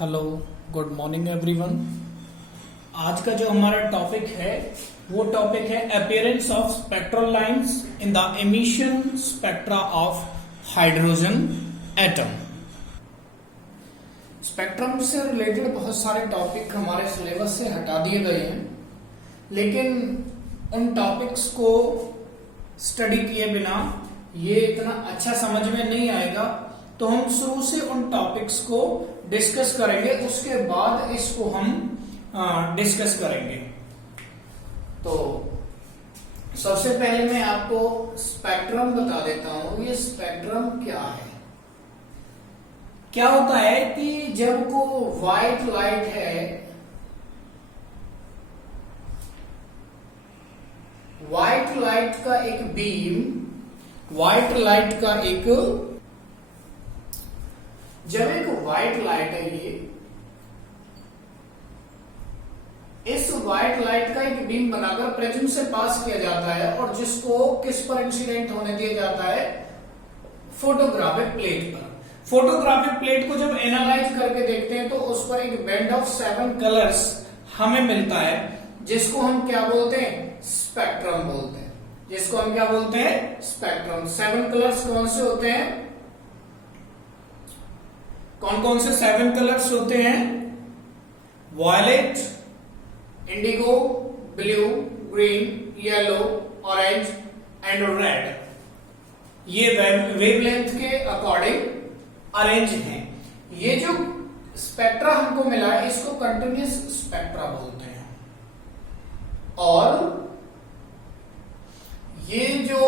Hello, good morning everyone. आज का जो हमारा टॉपिक है वो टॉपिक है appearance of spectral lines in the emission spectra of hydrogen atom. Spectrum से रिलेटेड बहुत सारे टॉपिक हमारे सिलेबस से हटा दिए गए हैं, लेकिन उन टॉपिक्स को स्टडी किए बिना ये इतना अच्छा समझ में नहीं आएगा, तो हम शुरू से उन टॉपिक्स को डिस्कस करेंगे, उसके बाद इसको हम डिस्कस करेंगे। तो सबसे पहले मैं आपको स्पेक्ट्रम बता देता हूं। ये स्पेक्ट्रम क्या है। क्या होता है कि जब को व्हाइट लाइट है, व्हाइट लाइट का एक बीम, व्हाइट लाइट का एक जब एक व्हाइट लाइट है, ये इस व्हाइट लाइट का एक बीम बनाकर प्रिज्म से पास किया जाता है और जिसको किस पर इंसिडेंट होने दिया जाता है, फोटोग्राफिक प्लेट पर। फोटोग्राफिक प्लेट को जब एनालाइज करके देखते हैं तो उस पर एक बैंड ऑफ 7 कलर्स हमें मिलता है, जिसको हम क्या बोलते हैं, स्पेक्ट्रम बोलते हैं। जिसको हम क्या बोलते हैं, स्पेक्ट्रम। 7 कलर्स कौन से होते हैं, कौन कौन से 7 कलर्स होते हैं? Violet, indigo, blue, green, yellow, orange and red. ये वेवलेंथ के अकॉर्डिंग अरेंज हैं। ये जो स्पेक्ट्रा हमको मिला है इसको कंटिन्यूस स्पेक्ट्रा बोलते हैं। और ये जो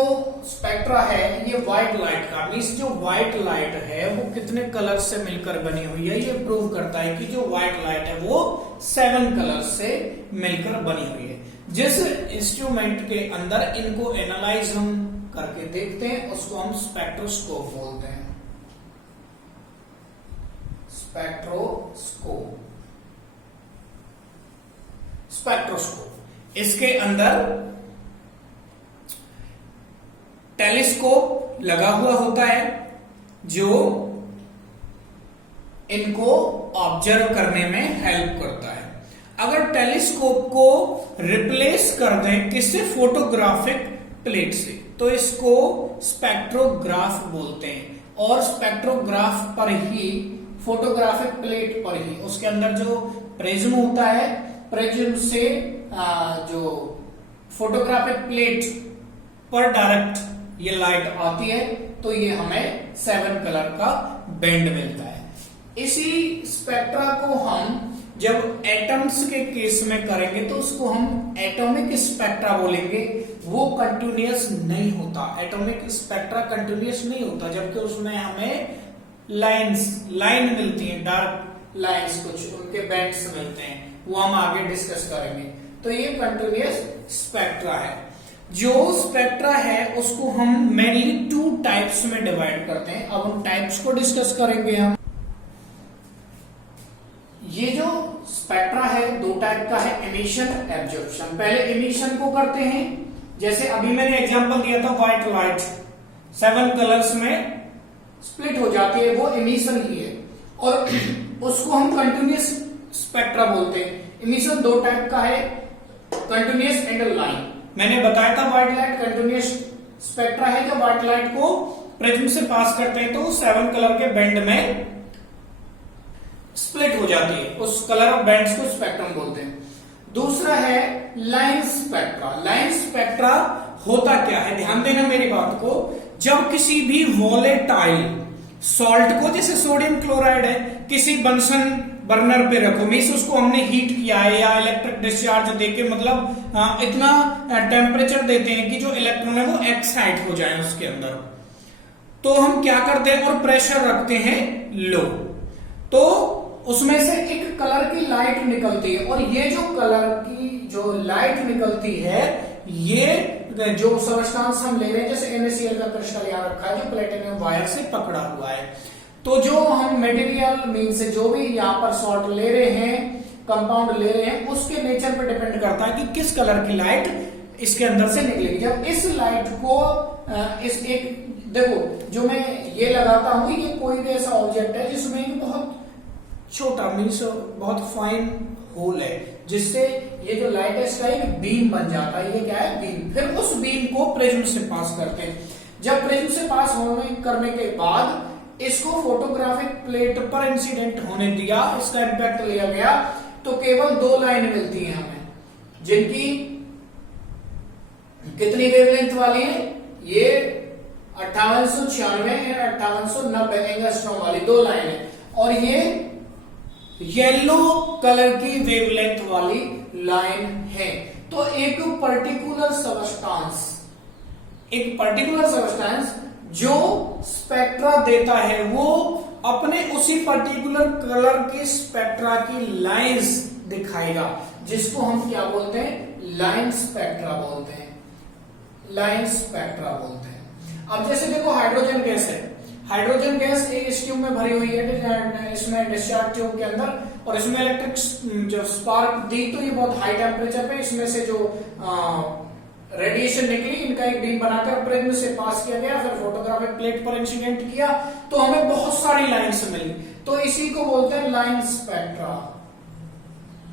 स्पेक्ट्रा है ये व्हाइट लाइट का, मीन्स जो व्हाइट लाइट है वो कितने कलर से मिलकर बनी हुई है, ये प्रूव करता है कि जो व्हाइट लाइट है वो 7 कलर से मिलकर बनी हुई है। जिस इंस्ट्रूमेंट के अंदर इनको एनालाइज हम करके देखते हैं उसको हम स्पेक्ट्रोस्कोप बोलते हैं। Spectroscope, spectroscope. इसके अंदर टेलीस्कोप लगा हुआ होता है जो इनको ऑब्जर्व करने में हेल्प करता है। अगर टेलीस्कोप को रिप्लेस कर दें किसी फोटोग्राफिक प्लेट से तो इसको स्पेक्ट्रोग्राफ बोलते हैं। और स्पेक्ट्रोग्राफ पर ही, फोटोग्राफिक प्लेट पर ही, उसके अंदर जो प्रिज्म होता है, प्रिज्म से जो फोटोग्राफिक प्लेट पर डायरेक्ट ये लाइट आती है तो ये हमें 7 कलर का बैंड मिलता है। इसी स्पेक्ट्रा को हम जब एटम्स के केस में करेंगे तो उसको हम एटॉमिक स्पेक्ट्रा बोलेंगे। वो कंटिन्यूअस नहीं होता, एटॉमिक स्पेक्ट्रा कंटिन्यूअस नहीं होता, जबकि उसमें हमें लाइन मिलती है, डार्क लाइंस, कुछ उनके बैंड्स मिलते हैं, वो हम आगे डिस्कस करेंगे। तो ये कंटिन्यूअस स्पेक्ट्रा है। जो स्पेक्ट्रा है उसको हम मेनली 2 टाइप्स में डिवाइड करते हैं। अब उन टाइप्स को डिस्कस करेंगे हम। ये जो स्पेक्ट्रा है 2 टाइप का है, एमिशन, एब्जॉर्प्शन। पहले एमिशन को करते हैं, जैसे अभी मैंने एग्जांपल दिया था व्हाइट लाइट 7 कलर्स में स्प्लिट हो जाती है, वो एमिशन ही है। और उसको हम कंटिन्यूअस स्पेक्ट्रा बोलते हैं। एमिशन 2 टाइप का है, कंटिन्यूअस एंड लाइन। मैंने बताया था व्हाइट लाइट कंटिन्यूअस स्पेक्ट्रा है। जब व्हाइट लाइट को प्रिज्म से पास करते हैं तो 7 कलर के बैंड में स्प्लिट हो जाती है, उस कलर ऑफ बैंड्स को स्पेक्ट्रम बोलते हैं। दूसरा है लाइन स्पेक्ट्रा। लाइन स्पेक्ट्रा होता क्या है, ध्यान देना मेरी बात को। जब किसी भी वोलेटाइल सॉल्ट को, जैसे सोडियम क्लोराइड है, किसी बंसन बर्नर पे रखो, मीन्स उसको हमने हीट किया है या इलेक्ट्रिक डिस्चार्ज देके, मतलब इतना टेम्परेचर देते हैं कि जो इलेक्ट्रॉन है वो एक्साइट हो जाए उसके अंदर, तो हम क्या करते हैं, और प्रेशर रखते हैं लो, तो उसमें से एक कलर की लाइट निकलती है। और ये जो कलर की जो लाइट निकलती है, ये जो सब्सटेंस हम ले रहे हैं, जैसे NaCl का क्रिस्टल यहां रखा है जो प्लेटिनियम वायर से पकड़ा हुआ है, तो जो हम मटेरियल मीन से जो भी यहाँ पर सॉल्ट ले रहे हैं, कंपाउंड ले रहे हैं, उसके नेचर पर डिपेंड करता है कि किस कलर की लाइट इसके अंदर से निकलेगी। जब इस लाइट को इस एक देखो जो मैं ये लगाता हूं, ये कोई भी ऐसा ऑब्जेक्ट है जिसमें बहुत छोटा मीन्स बहुत फाइन होल है, जिससे ये जो लाइट है इसका एक बीम बन जाता है। ये क्या है? बीम। फिर उस बीम को प्रिज्म से पास करते हैं। जब प्रिज्म से पास करने के बाद इसको फोटोग्राफिक प्लेट पर इंसिडेंट होने दिया, इसका इम्पैक्ट लिया गया, तो केवल 2 लाइन मिलती है हमें, जिनकी कितनी वेवलेंथ वाली है? ये 5896 और 5890 एंगस्ट्रॉम वाली 2 लाइन है, और ये येलो कलर की वेवलेंथ वाली लाइन है। तो एक पर्टिकुलर सबस्टेंस जो स्पेक्ट्रा देता है वो अपने उसी पर्टिकुलर कलर की स्पेक्ट्रा की लाइंस दिखाएगा, जिसको हम क्या बोलते हैं? लाइन स्पेक्ट्रा बोलते हैं। अब जैसे देखो हाइड्रोजन गैस है, हाइड्रोजन गैस इस ट्यूब में भरी हुई है, इसमें डिस्चार्ज ट्यूब के अंदर, और इसमें इलेक्ट्रिक जो स्पार्क दी तो ये बहुत हाई टेम्परेचर पे इसमें से जो रेडिएशन निकली, इनका एक बीम बनाकर प्रिज्म से पास किया गया, फिर फोटोग्राफिक प्लेट पर इंसिडेंट किया, तो हमें बहुत सारी लाइन्स मिली, तो इसी को बोलते हैं लाइन स्पेक्ट्रा।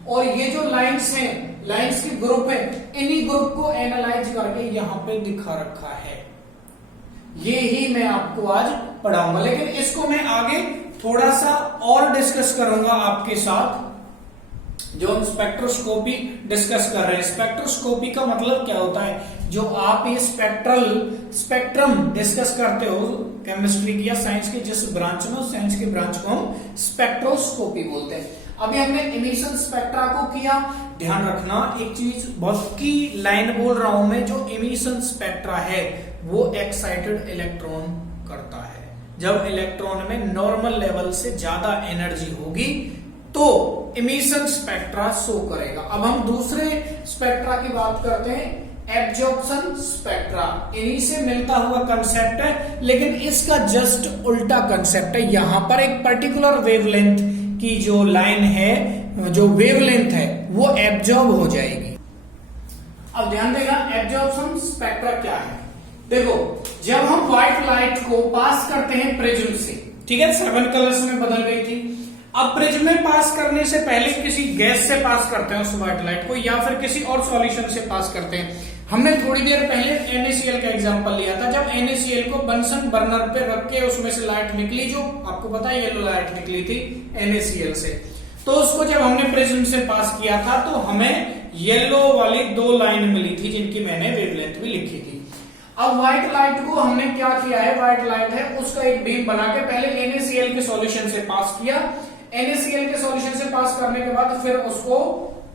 और ये जो लाइन्स हैं, लाइन्स के ग्रुप है, इन्हीं ग्रुप को एनालाइज करके यहां पे दिखा रखा है। ये ही मैं आपको आज पढ़ाऊंगा, लेकिन इसको मैं आगे थोड़ा सा और डिस्कस करूंगा आपके साथ। जो हम स्पेक्ट्रोस्कोपी डिस्कस कर रहे हैं, स्पेक्ट्रोस्कोपी का मतलब क्या होता है? जो आप ये स्पेक्ट्रम डिस्कस करते हो केमिस्ट्री की या साइंस के जिस ब्रांच में, उस साइंस के ब्रांच को हम स्पेक्ट्रोस्कोपी बोलते हैं। अभी हमने इमिशन स्पेक्ट्रा को किया। ध्यान रखना एक चीज, बहुत की लाइन बोल रहा हूं मैं, जो इमिशन स्पेक्ट्रा है वो एक्साइटेड इलेक्ट्रॉन करता है। जब इलेक्ट्रॉन में नॉर्मल लेवल से ज्यादा एनर्जी होगी तो इमिशन स्पेक्ट्रा शो करेगा। अब हम दूसरे स्पेक्ट्रा की बात करते हैं, एब्जॉर्प्शन स्पेक्ट्रा। इन्हीं से मिलता हुआ कंसेप्ट है, लेकिन इसका जस्ट उल्टा कंसेप्ट है। यहां पर एक पर्टिकुलर वेवलेंथ की जो लाइन है, जो वेवलेंथ है, वो एब्जॉर्ब हो जाएगी। अब ध्यान देना, एब्जॉर्प्शन स्पेक्ट्रा क्या है? देखो, जब हम व्हाइट लाइट को पास करते हैं प्रिज्म से, ठीक है, 7 कलर्स में बदल गई थी। अब प्रिज्म में पास करने से पहले किसी गैस से पास करते हैं उस व्हाइट लाइट को, या फिर किसी और सॉल्यूशन से पास करते हैं। हमने थोड़ी देर पहले NaCl का एग्जांपल लिया था। जब NaCl को बंसन बर्नर पे रख के उसमें से लाइट निकली, जो आपको पता है येलो लाइट निकली थी NaCl से, तो उसको जब हमने प्रिज्म से पास किया था तो हमें येलो वाली 2 लाइन मिली थी, जिनकी मैंने वेवलेंथ भी लिखी थी। अब व्हाइट लाइट को हमने क्या किया है? व्हाइट लाइट है उसका एक बीम बना के पहले NaCl के सॉल्यूशन से पास किया। NaCl के सॉल्यूशन से पास करने के बाद फिर उसको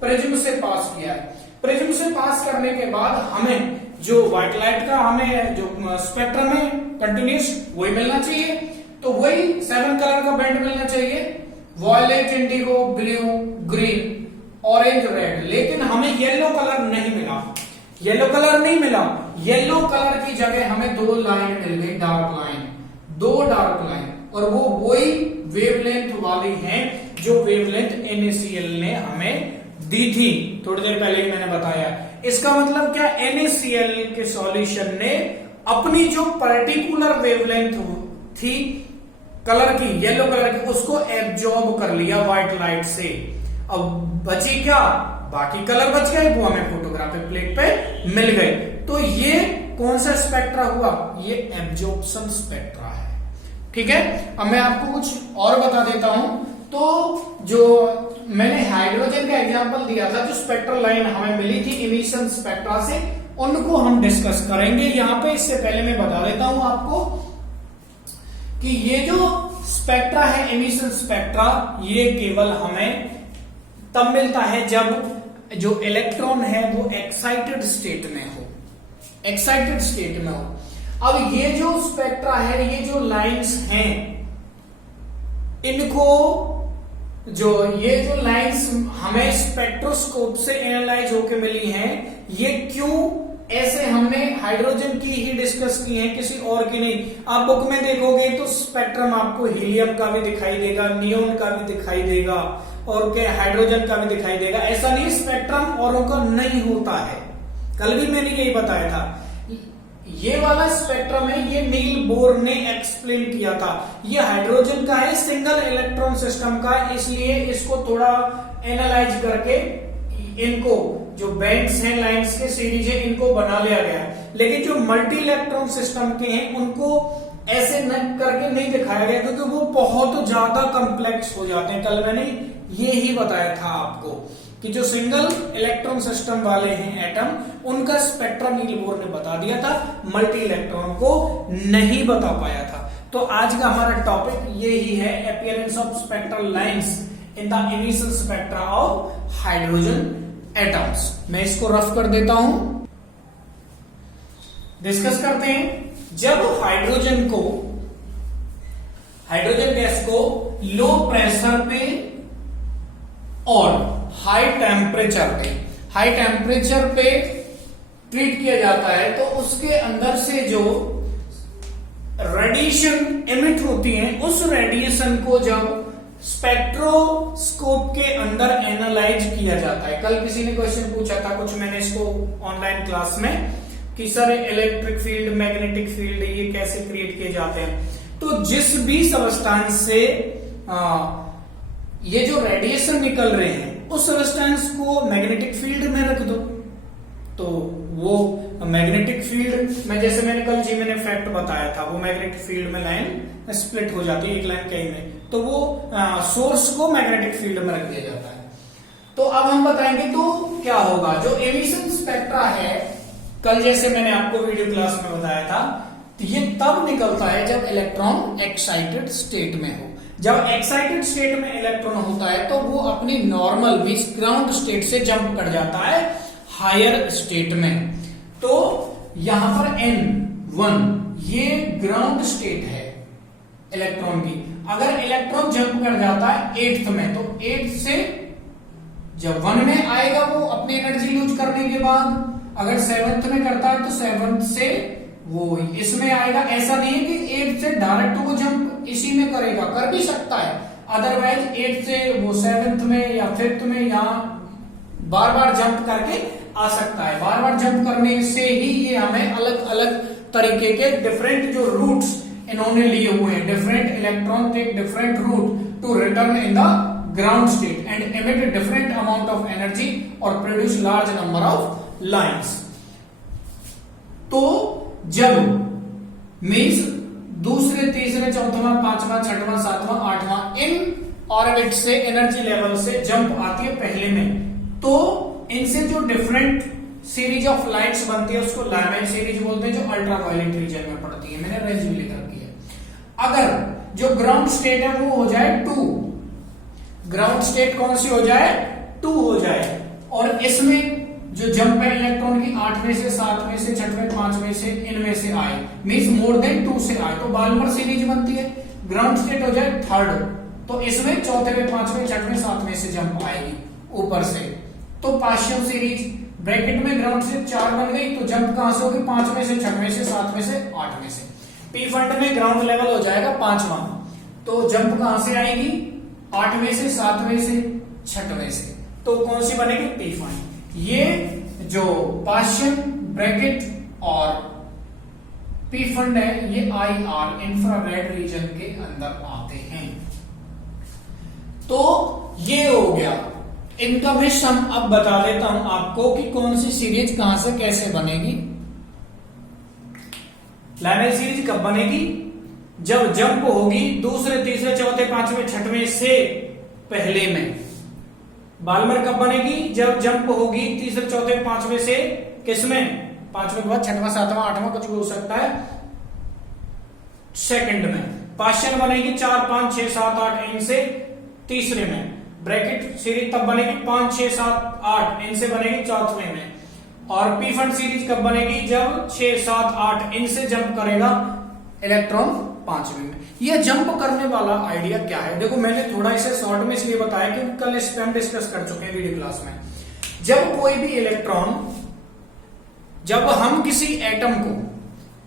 प्रिज्म से पास किया है। प्रिज्म से पास करने के बाद हमें जो व्हाइट लाइट का हमें जो स्पेक्ट्रम है कंटिन्यूस वही मिलना चाहिए, तो वही 7 कलर का बैंड मिलना चाहिए, violet, indigo, blue, green, orange, red. लेकिन हमें येलो कलर नहीं मिला। येलो कलर नहीं मिला, येलो कलर की जगह हमें 2 लाइन मिल गई, डार्क लाइन, 2 डार्क लाइन, और वो वही वेवलेंथ वाली हैं जो वेवलेंथ NaCl ने हमें दी थी। थोड़ी देर पहले ही मैंने बताया। इसका मतलब क्या? NaCl के सॉल्यूशन ने अपनी जो पर्टिकुलर वेवलेंथ थी कलर की, येलो कलर की, उसको एब्जॉर्ब कर लिया व्हाइट लाइट से। अब बची क्या? बाकी कलर बच गए, वो हमें फोटोग्राफिक प्लेट पे मिल गए। तो ये कौन सा स्पेक्ट्रा हुआ? ये एब्जॉर्प्शन स्पेक्ट्रा है। ठीक है, अब मैं आपको कुछ और बता देता हूं। तो जो मैंने हाइड्रोजन का एग्जांपल दिया था, जो स्पेक्ट्रल लाइन हमें मिली थी इमिशन स्पेक्ट्रा से, उनको हम डिस्कस करेंगे यहां पे। इससे पहले मैं बता देता हूं आपको कि ये जो स्पेक्ट्रा है, इमिशन स्पेक्ट्रा, ये केवल हमें तब मिलता है जब जो इलेक्ट्रॉन है वो एक्साइटेड स्टेट में हो, एक्साइटेड स्टेट में हो। अब ये जो स्पेक्ट्रा है, ये जो लाइंस हैं, इनको ये जो लाइंस हमें स्पेक्ट्रोस्कोप से एनालाइज होके मिली हैं, ये क्यों ऐसे हमने हाइड्रोजन की ही डिस्कस की है, किसी और की नहीं। आप बुक में देखोगे तो स्पेक्ट्रम आपको हीलियम का भी दिखाई देगा, नियोन का भी दिखाई देगा, और क्या हाइड्रोजन का भी दिखाई देगा। ऐसा नहीं स्पेक्ट्रम औरों का नहीं होता है। कल भी मैंने यही बताया था। ये वाला स्पेक्ट्रम है, ये नील बोर ने एक्सप्लेन किया था। ये हाइड्रोजन का है, सिंगल इलेक्ट्रॉन सिस्टम का, इसलिए इसको थोड़ा एनालाइज करके इनको जो बैंड्स हैं, लाइंस के सीरीज है, इनको बना लिया गया। लेकिन जो मल्टी इलेक्ट्रॉन सिस्टम के हैं उनको ऐसे न करके नहीं दिखाया गया, क्योंकि वो बहुत ज्यादा कॉम्प्लेक्स हो जाते हैं। कल मैंने ये ही बताया था आपको कि जो सिंगल इलेक्ट्रॉन सिस्टम वाले हैं एटम, उनका स्पेक्ट्रम नील बोर ने बता दिया था, मल्टी इलेक्ट्रॉन को नहीं बता पाया था। तो आज का हमारा टॉपिक यही है, appearance of spectral lines in the initial spectra of hydrogen atoms. मैं इसको रफ कर देता हूं, डिस्कस करते हैं। जब हाइड्रोजन गैस को लो प्रेशर पे और हाई टेम्परेचर पे ट्रीट किया जाता है, तो उसके अंदर से जो रेडिएशन एमिट होती है, उस रेडिएशन को जब स्पेक्ट्रोस्कोप के अंदर एनालाइज किया जाता है। कल किसी ने क्वेश्चन पूछा था कुछ, मैंने इसको ऑनलाइन क्लास में, कि sir electric field, magnetic field ये कैसे क्रिएट किए जाते हैं। तो जिस भी सब्सटेंस से ये जो रेडिएशन निकल रहे हैं, उस सब्सटेंस को मैग्नेटिक फील्ड में रख दो, तो वो मैग्नेटिक फील्ड में, जैसे मैंने कल जी मैंने फैक्ट बताया था, वो मैग्नेटिक फील्ड में लाइन स्प्लिट हो जाती है, एक लाइन कहीं में, तो वो सोर्स को मैग्नेटिक फील्ड में रख दिया जाता है। तो अब हम बताएंगे तो क्या होगा। जो एमिशन स्पेक्ट्रा है, कल जैसे मैंने आपको वीडियो क्लास में बताया था, तो ये तब निकलता है जब इलेक्ट्रॉन एक्साइटेड स्टेट में हो। जब एक्साइटेड स्टेट में इलेक्ट्रॉन होता है तो वो अपनी नॉर्मल मींस ग्राउंड स्टेट से जंप कर जाता है हायर स्टेट में। तो यहां पर N1 ये ग्राउंड स्टेट है इलेक्ट्रॉन की। अगर इलेक्ट्रॉन जंप कर जाता है 8th में, तो 8 से जब 1 में आएगा वो अपनी एनर्जी लूज करने के बाद, अगर 7th में करता है तो 7th से वो इसमें आएगा। ऐसा नहीं है कि 8 से डायरेक्ट वो जंप इसी में करेगा, कर भी सकता है, अदरवाइज 8 से वो 7th में या 5th में यहां बार बार जंप करके आ सकता है। बार बार जंप करने से ही ये हमें अलग अलग तरीके के डिफरेंट जो रूट्स इन्होंने लिए हुए हैं, different electron take different route to return in the ground state and emit a different amount of energy or produce large number of lines। तो जब मीन्स दूसरे, तीसरे, चौथा, पांचवा, छठवां, सातवां, आठवां इन ऑर्बिट से एनर्जी लेवल से जंप आती है पहले में, तो इनसे जो डिफरेंट सीरीज ऑफ लाइट्स बनती है उसको लैमेन सीरीज बोलते हैं, जो अल्ट्रावायलेट रीजन में पड़ती है। मैंने रेंज भी लिख रखी है। अगर जो ग्राउंड स्टेट है वो हो जाए 2, ग्राउंड स्टेट कौन सी हो जाए 2 हो जाए, और इसमें जो जंप है इलेक्ट्रॉन की 8वें से 7वें से 6वें 5वें से इनमें से आए, मींस मोर देन 2 से आए, तो बाल्मर सीरीज बनती है। ग्राउंड स्टेट हो जाए 3rd, तो इसमें 4वें 5वें 6वें 7वें से जंप आएगी ऊपर से, तो पार्शियल सीरीज। ब्रैकेट में ग्राउंड स्टेट 4 बन गई, तो जंप कहां से होगी 5वें से 6वें से 7वें से 8वें से। पी फंड में ग्राउंड लेवल हो जाएगा 5वां, तो जंप कहां से आएगी 8वें से 7वें से 6वें से, तो कौन सी बनेगी पी फंड। ये जो पार्शियल ब्रैकेट और पी फंड है, ये IR इंफ्रारेड रीजन के अंदर आते हैं। तो ये हो गया इनका भी सम। अब बता देता हूं आपको कि कौन सी सीरीज कहां से कैसे बनेगी। लैमेन सीरीज कब बनेगी, जब जंप होगी दूसरे, तीसरे, चौथे, पांचवें, छठवें से पहले में। बाल्मर कब बनेगी, जब जंप होगी तीसरे, चौथे, पांचवें से किसमें, 5वें के बाद 6वां, 7वां, 8वां कुछ भी हो सकता है, सेकंड में। पार्शियल बनेगी 4, 5, 6, 7, 8 इनसे तीसरे में। ब्रैकेट सीरीज तब बनेगी 5, 6, 7, 8 इनसे बनेगी 4वें में। और पी फंड सीरीज कब बनेगी, जब 6, 7, 8 इनसे जंप करेगा इलेक्ट्रॉन 5वें में। यह जंप करने वाला आइडिया क्या है, देखो मैंने थोड़ा इसे शॉर्ट में इसलिए बताया कि कल इस पे हम डिस्कस कर चुके हैं वीडियो क्लास में। जब कोई भी इलेक्ट्रॉन, जब हम किसी एटम को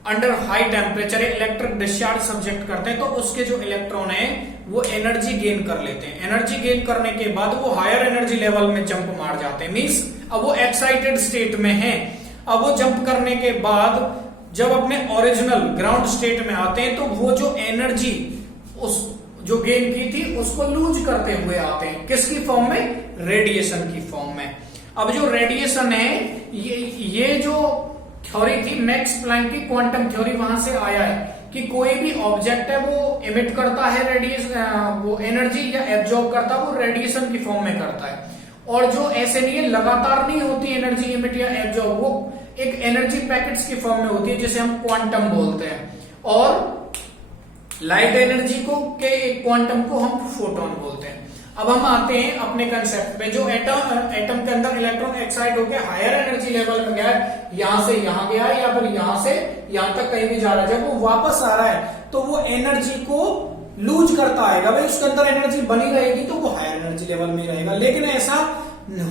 under high temperature electric discharge subject करते हैं, तो उसके जो इलेक्ट्रॉन है वो एनर्जी गेन कर लेते हैं। एनर्जी गेन करने के बाद वो हायर एनर्जी लेवल में जंप मार जाते हैं, मींस अब वो एक्साइटेड स्टेट में है। अब वो जंप करने के बाद जब अपने ओरिजिनल ग्राउंड स्टेट में आते हैं तो वो जो एनर्जी उस जो गेन की थी उसको लूज करते हुए आते हैं, किसकी फॉर्म में? रेडिएशन की फॉर्म में। अब जो रेडिएशन है ये जो थ्योरी थी मैक्स प्लैंक की क्वांटम थ्योरी, वहां से आया है कि कोई भी ऑब्जेक्ट है वो इमिट करता है रेडिएशन, वो एनर्जी या एब्जॉर्ब करता है, वो रेडिएशन की फॉर्म में करता है। और जो ऐसे नहीं है, लगातार नहीं होती एनर्जी इमिट या एब्जॉर्ब, वो एक एनर्जी पैकेट्स की फॉर्म में होती है जिसे हम क्वांटम बोलते हैं। और लाइट एनर्जी को के क्वांटम को हम फोटोन बोलते हैं। अब हम आते हैं अपने कंसेप्ट पे। जो एटम के अंदर इलेक्ट्रॉन एक्साइट होकर हायर एनर्जी लेवल में गया है, यहां से यहां गया है या फिर यहां से यहां तक कहीं भी जा रहा है, जब वो वापस आ रहा है तो वो एनर्जी को लूज करता आएगा। भाई उसके अंदर एनर्जी बनी रहेगी तो वो हायर एनर्जी लेवल में रहेगा, लेकिन ऐसा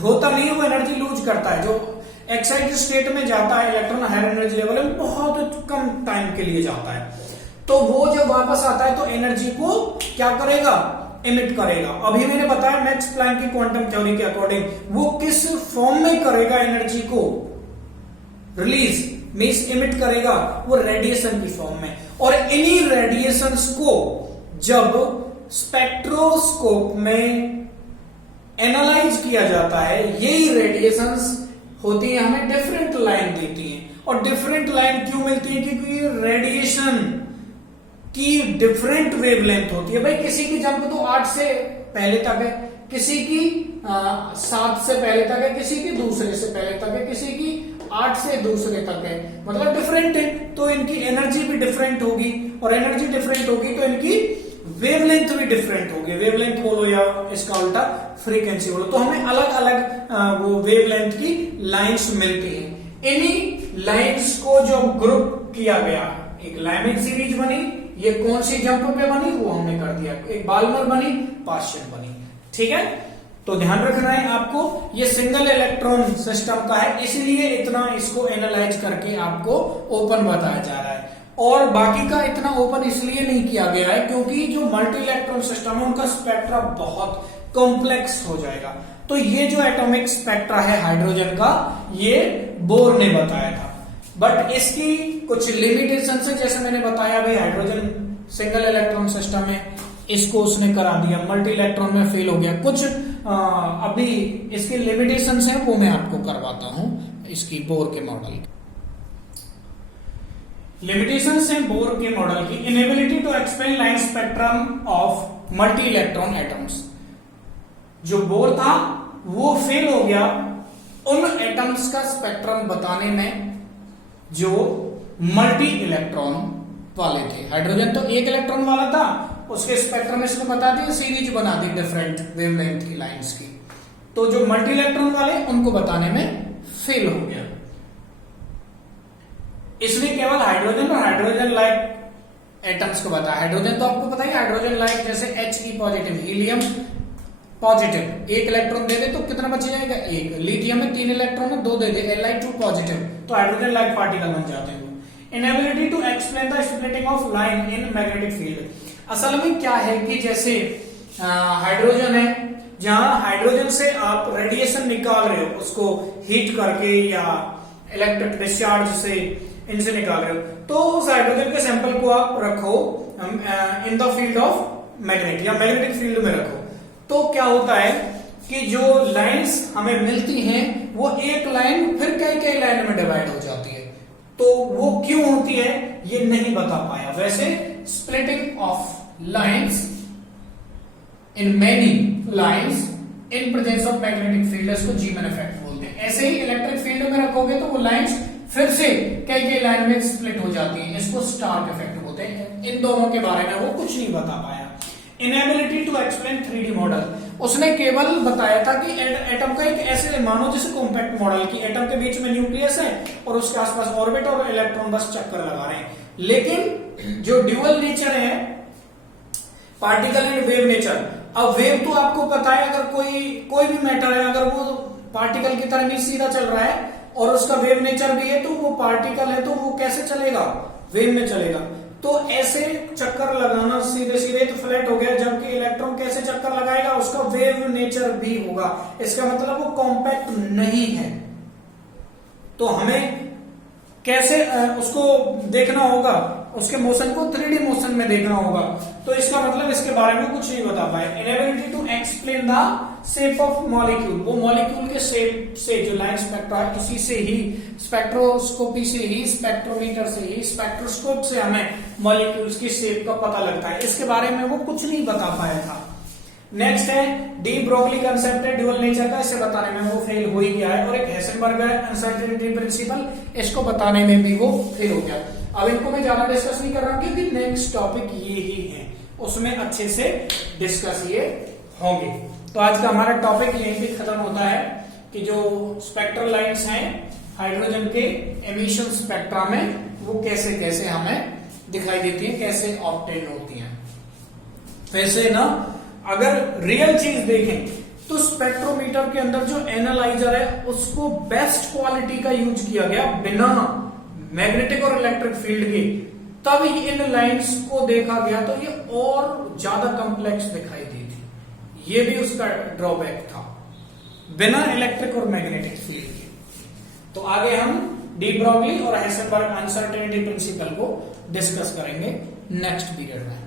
होता नहीं है, वो एनर्जी लूज करता है। जो एक्साइटेड स्टेट में जाता है इलेक्ट्रॉन हायर एनर्जी लेवल में बहुत कम टाइम के लिए जाता है, तो वो जब वापस आता है तो एनर्जी को क्या करेगा? इमिट करेगा। अभी मैंने बताया मैक्स प्लैंक की क्वांटम थ्योरी के अकॉर्डिंग वो किस फॉर्म में करेगा एनर्जी को रिलीज, मींस इमिट करेगा, वो रेडिएशन की फॉर्म में। और इन्हीं रेडिएशंस को जब स्पेक्ट्रोस्कोप में एनालाइज किया जाता है, यही रेडिएशंस होती है हमें डिफरेंट लाइन देती हैं। और डिफरेंट लाइन क्यों मिलती है? क्योंकि रेडिएशन की डिफरेंट वेवलेंथ होती है। भाई किसी की जंप तो 8 से पहले तक है, किसी की 7 से पहले तक है, किसी की दूसरे से पहले तक है, किसी की 8 से दूसरे तक है, मतलब डिफरेंट है, तो इनकी एनर्जी भी डिफरेंट होगी। और एनर्जी डिफरेंट होगी तो इनकी वेवलेंथ भी डिफरेंट होगी। वेवलेंथ बोलो या इसका उल्टा फ्रीक्वेंसी बोलो, तो हमें अलग अलग वो वेवलेंथ की लाइंस मिलती हैं। इन्हीं लाइंस को जो ग्रुप किया गया, एक लाइमिन सीरीज बनी, ये कौन सी जंप पे बनी वो हमने कर दिया, एक बाल्मर बनी, पास्चन बनी। ठीक है, तो ध्यान रखना है आपको, ये सिंगल इलेक्ट्रॉन सिस्टम का है, इसलिए इतना इसको एनालाइज करके आपको ओपन बताया जा रहा है। और बाकी का इतना ओपन इसलिए नहीं किया गया है क्योंकि जो मल्टी इलेक्ट्रॉन सिस्टम है उनका स्पेक्ट्रा बहुत कॉम्प्लेक्स हो जाएगा। तो ये जो एटॉमिक स्पेक्ट्रा है हाइड्रोजन का, ये बोर ने बताया था। बट इसकी कुछ लिमिटेशन है, जैसे मैंने बताया भाई हाइड्रोजन सिंगल इलेक्ट्रॉन सिस्टम है, इसको उसने करा दिया, मल्टी इलेक्ट्रॉन में फेल हो गया। कुछ अभी इसकी लिमिटेशन है वो मैं आपको करवाता हूं इसकी बोर के मॉडल। लिमिटेशंस हैं बोर के मॉडल की। Inability to explain line spectrum of multi electron atoms. जो बोर था वो फेल हो गया उन एटम्स का स्पेक्ट्रम बताने में जो मल्टी इलेक्ट्रॉन वाले थे। हाइड्रोजन तो एक इलेक्ट्रॉन वाला था, उसके स्पेक्ट्रम इसने बता दिया, सीरीज बना दी डिफरेंट वेवलेंथ की लाइंस की। तो जो मल्टी इलेक्ट्रॉन वाले उनको बताने में फेल हो गया। इसने केवल हाइड्रोजन और हाइड्रोजन लाइक एटम्स को बताया। हाइड्रोजन तो आपको पता ही, हाइड्रोजन लाइक जैसे He पॉजिटिव, हीलियम पॉजिटिव, एक इलेक्ट्रॉन दे दे तो कितना बच जाएगा? एक। लिथियम में 3 इलेक्ट्रॉन है, 2 दे दे, Li2 पॉजिटिव, तो हाइड्रोजन लाइक पार्टिकल बन जाते हैं। Inability to explain the splitting of line in magnetic field. असल में क्या है कि जैसे हाइड्रोजन है, जहां हाइड्रोजन से आप रेडिएशन निकाल रहे हो उसको हीट करके या इलेक्ट्रिक डिस्चार्ज से इनसे निकाल रहे हो, तो उस हाइड्रोजन के सैंपल को आप रखो in the field of magnet या मैग्नेटिक फील्ड में रखो, तो क्या होता है कि जो लाइंस हमें मिलती हैं वो एक लाइन फिर कई कई लाइन में डिवाइड हो जाती है। तो वो क्यों होती है ये नहीं बता पाया। वैसे splitting of lines in many lines in presence of magnetic field, इसको जीमन इफेक्ट बोलते हैं। ऐसे ही इलेक्ट्रिक फील्ड में रखोगे तो वो लाइंस फिर से कई कई लाइन में स्प्लिट हो जाती है, इसको स्टार्क इफेक्ट बोलते हैं। इन दोनों के बारे में वो कुछ नहीं बता पाया। Inability to explain 3D model, उसने केवल बताया था कि एटम का एक ऐसे मानो जैसे कॉम्पैक्ट मॉडल की एटम के बीच में न्यूक्लियस है और उसके आसपास ऑर्बिट और इलेक्ट्रॉन बस चक्कर लगा रहे हैं। लेकिन जो ड्यूअल नेचर है पार्टिकल एंड वेव नेचर, अब वेव तो आपको पता है, अगर कोई भी मैटर है अगर वो पार्टिकल की तरह नहीं सीधा चल रहा है और उसका वेव नेचर भी है, तो वो पार्टिकल है तो वो कैसे चलेगा? वेव में चलेगा। तो ऐसे चक्कर लगाना सीधे सीधे तो फ्लैट हो गया, जबकि इलेक्ट्रॉन कैसे चक्कर लगाएगा? उसका वेव नेचर भी होगा, इसका मतलब वो कॉम्पैक्ट नहीं है। तो हमें कैसे उसको देखना होगा, उसके मोशन को 3D मोशन में देखना होगा। तो इसका मतलब इसके बारे में कुछ नहीं बता पाए। Inability to explain the shape of molecule, वो मॉलिक्यूल के शेप से जो लाइन स्पेक्ट्रा है उसी से ही, स्पेक्ट्रोस्कोपी से ही, स्पेक्ट्रोमीटर से ही, स्पेक्ट्रोस्कोप से हमें मॉलिक्यूल्स की शेप का पता लगता है। इसके बारे में वो कुछ नहीं बता पाया था। नेक्स्ट है डी ब्रोगली कंसेप्ट है ड्यूअल नेचर का, इसे बताने में वो फेल हो ही गया है। और एक हेसेनबर्ग है अनसर्टेनिटी प्रिंसिपल, इसको बताने में भी वो फेल हो गया। अब इनको मैं ज्यादा डिस्कस नहीं कर रहा क्योंकि नेक्स्ट टॉपिक ये ही है, उसमें अच्छे से डिस्कस ये होंगे। तो आज का हमारा टॉपिक यहीं पे खत्म होता है कि जो स्पेक्ट्रल लाइंस हैं हाइड्रोजन के एमिशन स्पेक्ट्रा में वो कैसे कैसे हमें दिखाई देती है, कैसे ऑब्टेन होती हैं। वैसे ना अगर रियल चीज देखें तो स्पेक्ट्रोमीटर के अंदर जो एनालाइजर है उसको बेस्ट क्वालिटी का यूज किया गया बिना मैग्नेटिक और इलेक्ट्रिक फील्ड के, तब ही इन लाइंस को देखा गया तो ये और ज्यादा कॉम्प्लेक्स दिखाई दी थी। ये भी उसका ड्रॉबैक था बिना इलेक्ट्रिक और मैग्नेटिक फील्ड के। तो आगे हम डी ब्रोगली और हेसेनबर्ग अनसर्टेनिटी प्रिंसिपल को डिस्कस करेंगे नेक्स्ट पीरियड में।